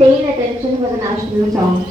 Stay in attention for the national song.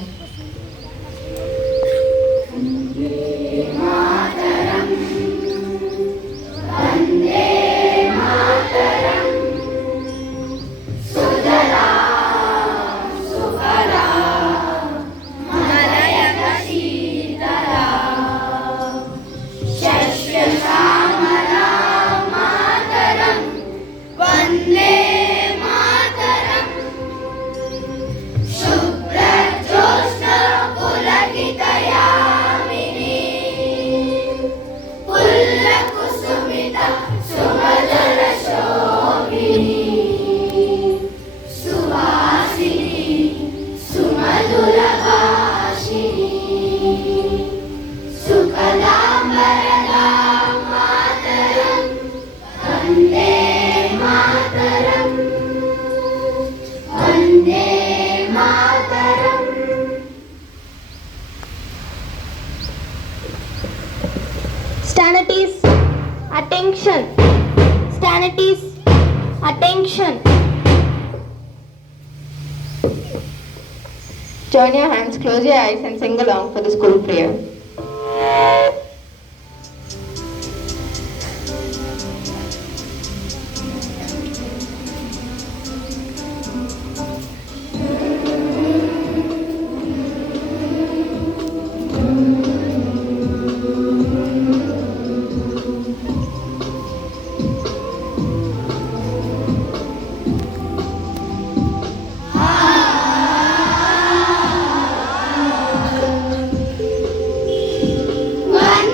Stanities, attention. Stanities, attention. Join your hands, close your eyes and sing along for the school prayer. One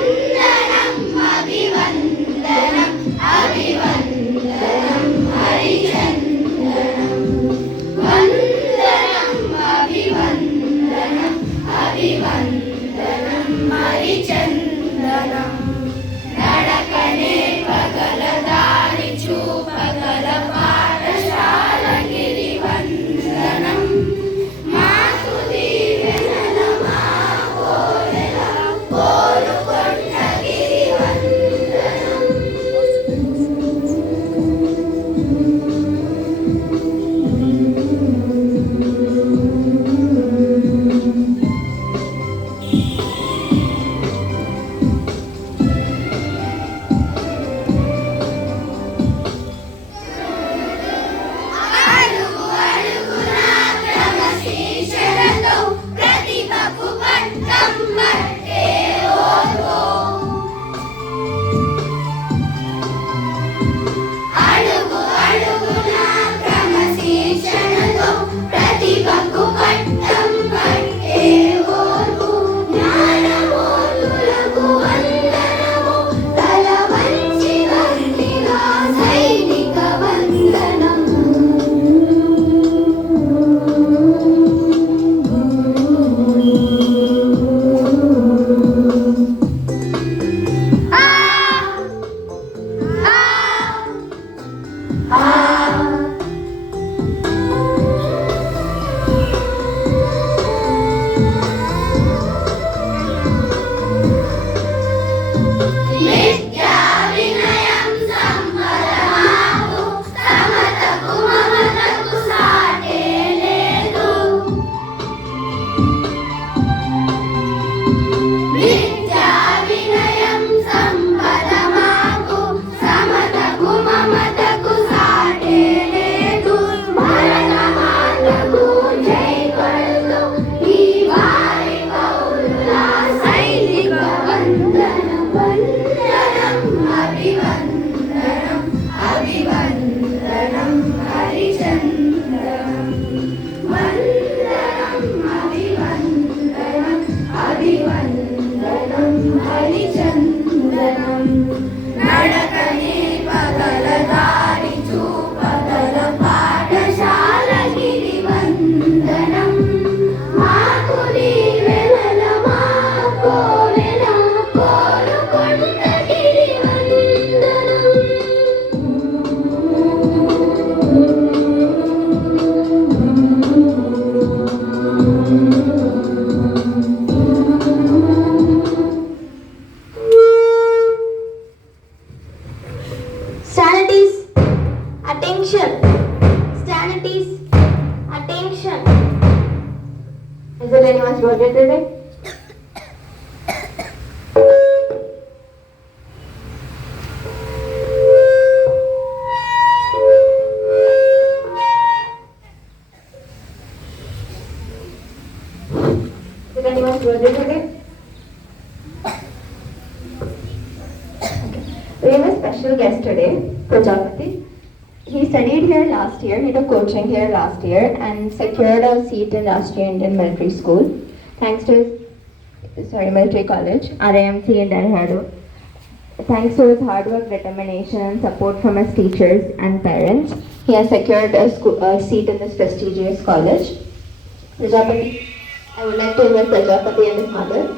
anyone's birthday today? Is anyone's birthday today? We have a special guest today, Prajapati. He studied here last year, he took coaching here last year and secured a seat in Rashtriya Indian Military School thanks to his, military college, RIMC in Dehradun. Thanks to his hard work, determination and support from his teachers and parents, he has secured a seat in this prestigious college. Prajapati, I would like to invite Prajapati and his mother.